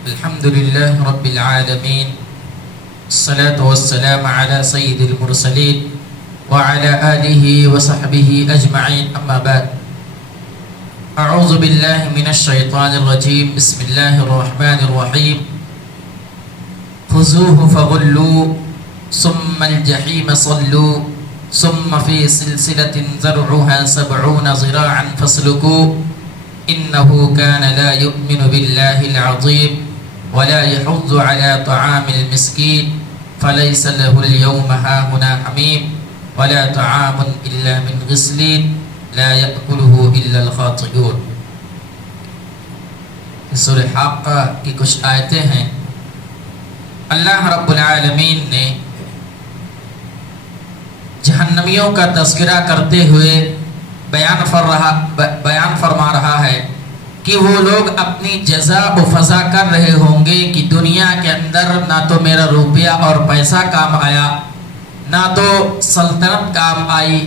الحمد لله رب العالمين، الصلاة والسلام على سيد المرسلين وعلى آله وصحبه أجمعين، أما بعد. أعوذ بالله من الشيطان الرجيم، بسم الله الرحمن الرحيم. خذوه فغلوا ثم الجحيم صلوا ثم في سلسلة ذرعها 70 ذراعا فاسلكوا إنه كان لا يؤمن بالله العظيم ولا يحض على طعام المسكين فليس له اليوم هاهنا حميم ولا طعام إلا من غسلين لا يأكله إلا الخاطئون. سورہ حاقہ کی کچھ آیتیں ہیں. اللہ رب العالمین نے جہنمیوں کا تذکرہ کرتے ہوئے بیان فرما رہا ہے کہ وہ لوگ اپنی جزا و فضا کر رہے ہوں گے کہ دنیا کے اندر نہ تو میرا روپیہ اور پیسہ کام آیا، نہ تو سلطنت کام آئی.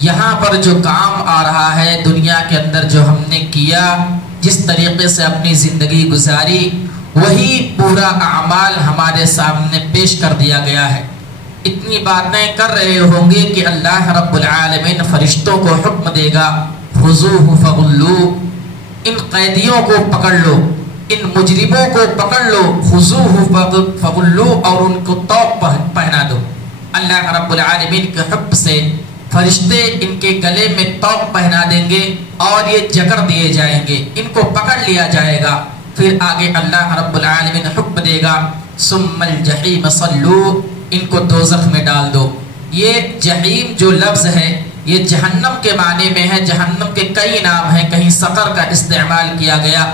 یہاں پر جو کام آ رہا ہے دنیا کے اندر، جو ہم نے کیا، جس طریقے سے اپنی زندگی گزاری، وہی پورا اعمال ہمارے سامنے پیش کر دیا گیا ہے. اتنی باتیں کر رہے ہوں گے کہ اللہ رب العالمین فرشتوں کو حکم دے گا، خذوہ فغلوا، ان قیدیوں کو پکڑ لو، ان مجرموں کو پکڑ لو، خذوہ فغلوا، اور ان کو طوق پہنا دو. اللہ رب العالمین کے حکم سے فرشتے ان کے گلے میں طوق پہنا دیں گے اور یہ جکڑ دیے جائیں گے، ان کو پکڑ لیا جائے گا. پھر آگے اللہ رب العالمین حکم دے گا، ثم الجحیم صلوا، ان کو دوزخ میں ڈال دو. یہ جحیم جو لفظ ہے یہ جہنم کے معنی میں ہے. جہنم کے کئی نام ہیں، کہیں سقر کا استعمال کیا گیا،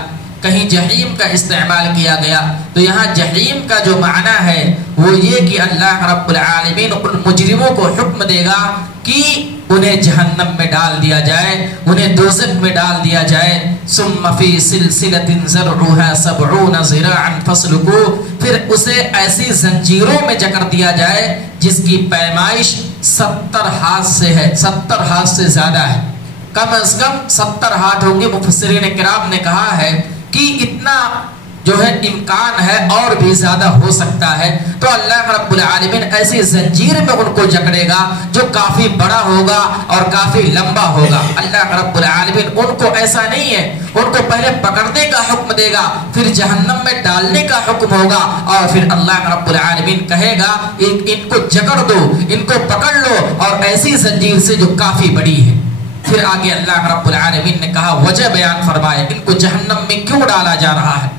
کہیں جحیم کا استعمال کیا گیا. تو یہاں جحیم کا جو معنی ہے وہ یہ کہ اللہ رب العالمین ان مجرموں کو حکم دے گا کہ انہیں جہنم میں ڈال دیا جائے، انہیں دوزخ میں ڈال دیا جائے. ثم فی سلسلۃ ذرعها 70 ذراعا فاسلکوا، پھر اسے ایسی زنجیروں میں جکڑ دیا جائے جس کی پیمائش 70 ہاتھ سے ہے، 70 ہاتھ سے زیادہ ہے. کم از کم 70 ہاتھ ہوں گے. مفسرین کرام نے کہا ہے کہ اتنا جو ہے امکان ہے اور بھی زیادہ ہو سکتا ہے. تو اللہ رب العالمین ایسی زنجیر میں ان کو جکڑے گا جو کافی بڑا ہوگا اور کافی لمبا ہوگا. اللہ رب العالمین ان کو ایسا نہیں ہے، ان کو پہلے پکڑنے کا حکم دے گا، پھر جہنم میں ڈالنے کا حکم ہوگا، اور پھر اللہ رب العالمین کہے گا ان کو جکڑ دو، ان کو پکڑ لو، اور ایسی زنجیر سے جو کافی بڑی ہے. پھر آگے اللہ رب العالمین نے کہا، وجہ بیان فرمائے ان کو جہنم میں کیوں ڈالا جا رہا ہے،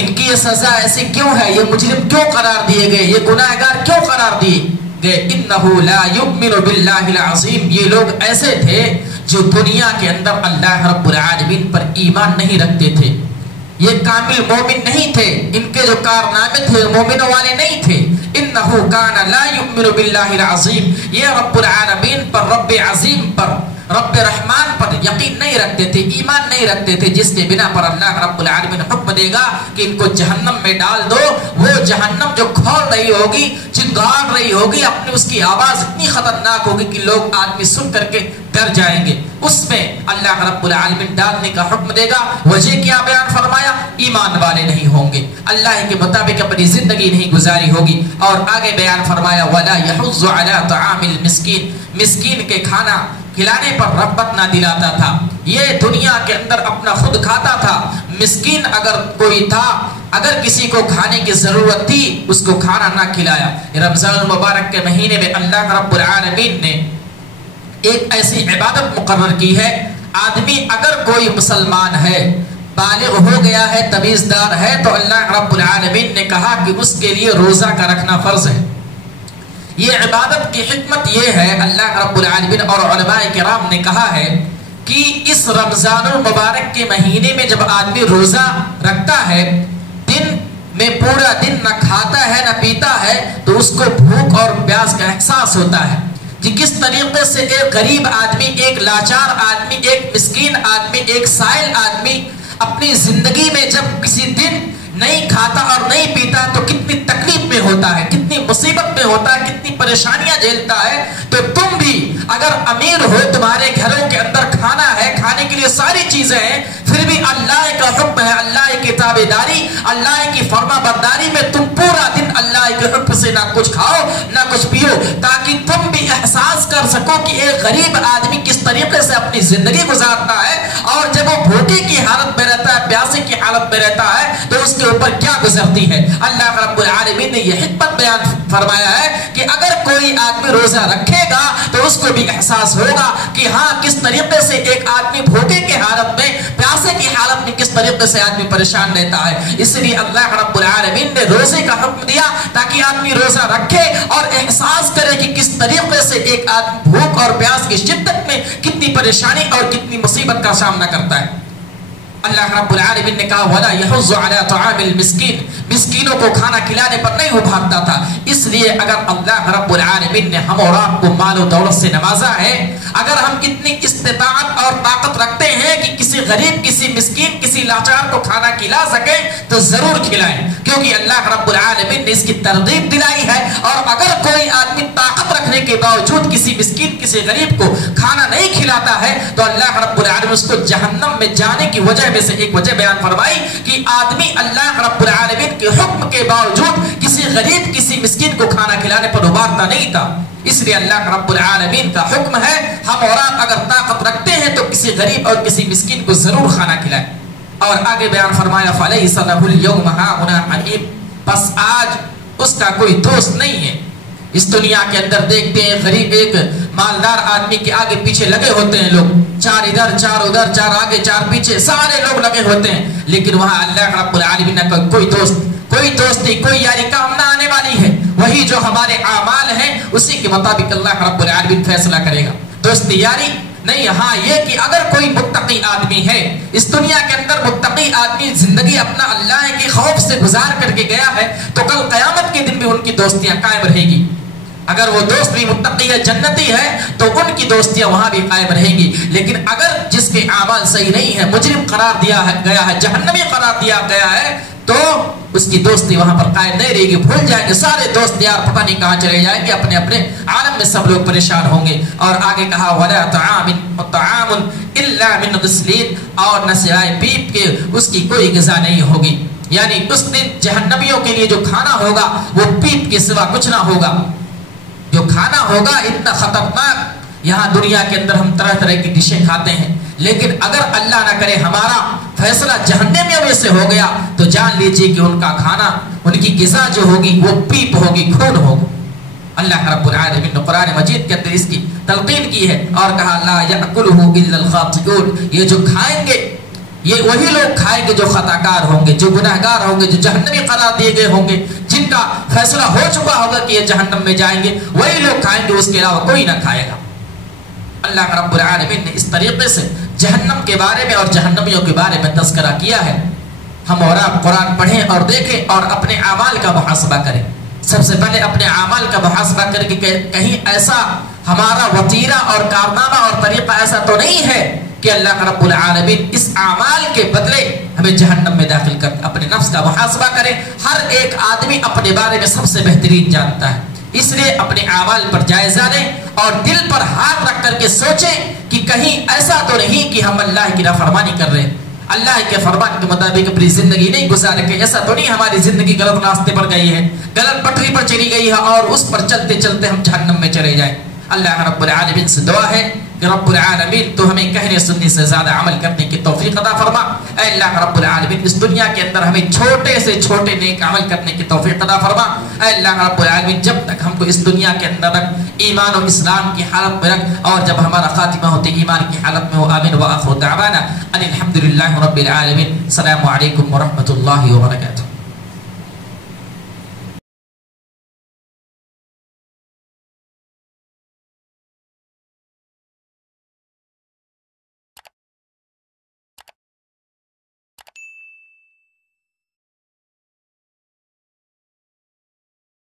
ان کی یہ سزا ایسی کیوں ہے، یہ مجرم کیوں قرار دیے گئے، یہ گناہگار کیوں قرار دیے گئے. انہ لا یؤمن باللہ العظیم، یہ لوگ ایسے تھے جو دنیا کے اندر اللہ رب العالمین پر ایمان نہیں رکھتے تھے، یہ کامل مومن نہیں تھے، ان کے جو کارنامے تھے مومنوں والے نہیں تھے. انہ کان لا یؤمن باللہ العظیم، یہ رب العالمین پر، رب عظیم پر، رب رحمان پر یقین نہیں رکھتے تھے، ایمان نہیں رکھتے تھے، جس کے بنا پر اللہ رب العالمین حکم دے گا کہ ان کو جہنم میں ڈال دو. وہ جہنم جو کھول رہی ہوگی، چنگار رہی ہوگی، اپنی اس کی آواز اتنی خطرناک ہوگی کہ لوگ آدمی سن کر کے ڈر جائیں گے. اس میں اللہ رب العالمین ڈالنے کا حکم دے گا. وجہ کیا بیان فرمایا، ایمان والے نہیں ہوں گے، اللہ کے مطابق اپنی زندگی نہیں گزاری ہوگی. اور آگے بیان فرمایا، ولا يحض على طعام المسکین، مسکین کے کھانا کھلانے پر رغبت نہ دلاتا تھا. یہ دنیا کے اندر اپنا خود کھاتا تھا. مسکین اگر کوئی تھا، اگر کسی کو کھانے کی ضرورت تھی، اس کو کھانا نہ کھلایا. رمضان المبارک کے مہینے میں اللہ رب العالمین نے ایک ایسی عبادت مقرر کی ہے، آدمی اگر کوئی مسلمان ہے، بالغ ہو گیا ہے، تمیزدار ہے، تو اللہ رب العالمین نے کہا کہ اس کے لیے روزہ کا رکھنا فرض ہے. یہ عبادت کی حکمت یہ ہے، اللہ رب العالمین اور علماء کرام نے کہا ہے کہ اس رمضان المبارک کے مہینے میں جب آدمی روزہ رکھتا ہے، دن میں پورا دن نہ کھاتا ہے نہ پیتا ہے، تو اس کو بھوک اور پیاس کا احساس ہوتا ہے کہ کس طریقے سے ایک غریب آدمی، ایک لاچار آدمی، ایک مسکین آدمی، ایک سائل آدمی اپنی زندگی میں جب کسی دن نہیں کھاتا اور نہیں پیتا تو کتنی تکلیف میں ہوتا ہے، کتنی مصیبت میں ہوتا ہے، کتنی پریشانیاں جھیلتا ہے. تو تم بھی اگر امیر ہو، تمہارے گھروں کے اندر کھانا ہے، کھانے کے لیے ساری چیزیں ہیں، پھر بھی اللہ کا حکم ہے، اللہ کی تابعداری، اللہ کی فرما برداری میں تم پورا دن اللہ کے حکم سے نہ کچھ کھاؤ نہ کچھ پیو، تاکہ تم بھی احساس کر سکو کہ ایک غریب آدمی کس طریقے سے اپنی زندگی گزارتا ہے، اور جب وہ بھوکے کی حالت میں رہتا ہے، پیاسے کی حالت میں رہتا ہے، تو اس کے اوپر کیا گزرتی ہے۔ اللہ رب العالمین نے یہ حکمت بیان فرمایا ہے کہ اگر کوئی آدمی روزہ رکھے گا تو اس کو بھی احساس ہوگا کہ ہاں کس طریقے سے ایک آدمی بھوکے کی حالت میں، پیاسے کی حالت میں کس طریقے سے آدمی پریشان رہتا ہے۔ اس لیے اللہ رب العالمین نے روزے کا حکم دیا تاکہ آدمی روزہ رکھے اور احساس کرے کہ کس طریقے سے ایک آدمی بھوک اور پیاس کی شدت میں کتنی پریشانی اور کتنی مصیبت کا سامنا کرتا ہے۔ اللہ رب العالمین نے کہا وَلَا يَحُضُّ عَلَىٰ طَعَامِ الْمِسْكِينِ، مسکینوں کو کھانا کھلانے پر نہیں ابھارتا تھا۔ اس لیے اگر اللہ رب العالمین نے ہم اور آپ کو مال و دولت سے نوازا ہے، اگر ہم اتنی استطاعت اور طاقت رکھتے ہیں کہ کسی غریب، کسی مسکین، کسی لاچار کو کھانا کھلا سکیں تو ضرور کھلائیں، کیونکہ اللہ رب العالمین نے اس کی ترغیب دلائی ہے۔ اور اگر کوئی آدمی طاقت رکھنے کے باوجود کسی مسکین، کسی غریب کو کھانا نہیں کھلاتا ہے تو اللہ رب العالمین اس کو جہنم میں جانے کی وجہ میں سے ایک وجہ بیان فرمائی کہ آدمی اللہ رب العالمین کے حکم کے باوجود کسی غریب، کسی مسکین کو کھانا کھلانے پر ابھارتا نہیں تھا۔ اس لیے اللہ رب العالمین کا حکم ہے ہم اور آپ اگر طاقت رکھتے ہیں تو کسی غریب اور کسی مسکین کو ضرور کھانا کھلائیں۔ اور آگے بیان فرمایا فَلَيْسَ لَهُ الْيَوْمَ هَاهُنَا حَمِيمٌ، بس آج اس کا کوئی دوست نہیں ہے۔ اس دنیا کے اندر دیکھتے ہیں غریب ایک مالدار آدمی کے آگے پیچھے لگے ہوتے ہیں لوگ، چار ادھر، چار ادھر، چار آگے، چار پیچھے، سارے لوگ لگے ہوتے ہیں، لیکن وہاں اللہ رب العالمین کا کوئی دوستی، کوئی یاری کام نہ آنے والی ہے۔ وہی جو ہمارے اعمال ہیں اسی کے مطابق اللہ رب العالمین فیصلہ کرے گا۔ دوستی یاری نہیں، ہاں یہ کہ اگر کوئی متقی آدمی ہے، اس دنیا کے اندر متقی آدمی زندگی اپنا اللہ کے خوف سے گزار کر کے گیا ہے تو کل قیامت کے دن بھی ان کی دوستیاں قائم رہے گی۔ اگر وہ دوست بھی متقی ہے، جنتی ہے، تو ان کی دوستیاں وہاں بھی قائم رہیں گی۔ لیکن اگر جس کے اعمال صحیح نہیں ہے، مجرم قرار دیا گیا ہے، جہنمی قرار دیا گیا ہے، تو اس کی دوستی وہاں پر قائم نہیں رہے گی، بھول جائیں گے سارے دوست یار، پتہ نہیں کہاں چلے جائیں گے، اپنے اپنے عالم میں سب لوگ پریشان ہوں گے۔ اور آگے کہا وَلَا طَعَامٌ إِلَّا مِنْ غِسْلِينٍ، اور نہ سوائے پیپ کے اس کی کوئی غذا نہیں ہوگی، یعنی اس دن جہنمیوں کے لیے جو کھانا ہوگا وہ پیپ کے سوا کچھ نہ ہوگا۔ جو کھانا ہوگا اتنا خطرناک، یہاں دنیا کے اندر ہم طرح طرح کی ڈشیں کھاتے ہیں، لیکن اگر اللہ نہ کرے ہمارا فیصلہ جہنمیوں میں سے ہو گیا تو جان لیجئے کہ ان کا کھانا، ان کی غذا جو ہوگی وہ پیپ ہوگی، خون ہوگا۔ اللہ رب العالمین نے قرآن مجید کے اندر اس کی تلقین کی ہے اور کہا لا یأکلہ الا الخاطئون، یہ جو کھائیں گے یہ وہی لوگ کھائیں گے جو خطاکار ہوں گے، جو گناہگار ہوں گے، جو جہنمی قرار دیے گئے ہوں گے، جن کا فیصلہ ہو چکا ہوگا کہ یہ جہنم میں جائیں گے، وہی لوگ کھائیں گے، اس کے علاوہ کوئی نہ کھائے گا۔ اللہ رب العالمین نے اس طریقے سے جہنم کے بارے میں اور جہنمیوں کے بارے میں تذکرہ کیا ہے۔ ہم اور آپ قرآن پڑھیں اور دیکھیں اور اپنے اعمال کا محاسبہ کریں۔ سب سے پہلے اپنے اعمال کا محاسبہ کر کے کہیں ایسا ہمارا وتیرہ اور کارنامہ اور طریقہ ایسا تو نہیں ہے کہ اللہ رب العالمین اس اعمال کے بدلے ہمیں جہنم میں داخل کر۔ اپنے نفس کا محاسبہ کریں، ہر ایک آدمی اپنے بارے میں سب سے بہترین جانتا ہے، اس لیے اپنے اعمال پر جائزہ لیں اور دل پر ہاتھ رکھ کر کے سوچیں کہ کہیں ایسا تو نہیں کہ ہم اللہ کی نافرمانی کر رہے ہیں، اللہ کے فرمان کے مطابق اپنی زندگی نہیں گزارے، کہ ایسا تو نہیں ہماری زندگی غلط راستے پر گئی ہے، غلط پٹری پر چلی گئی ہے اور اس پر چلتے چلتے ہم جہنم میں چلے جائیں۔ اللہ رب العالمین سے دعا ہے کہ رب العالمین تو ہمیں کہنے سننے سے زیادہ عمل کرنے کی توفیق عطا فرما۔ اے اللہ رب العالمین اس دنیا کے اندر ہمیں چھوٹے سے چھوٹے نیک عمل کرنے کی توفیق عطا فرما۔ اے اللہ رب العالمین جب تک ہم کو اس دنیا کے اندر رکھ، ایمان و اسلام کی حالت میں رکھ، اور جب ہمارا خاتمہ ہوتے ایمان کی حالت میں ہو۔ آمین وآخر دعوانا ان الحمد للہ رب العالمین۔ السلام علیکم ورحمۃ اللہ وبرکاتہ۔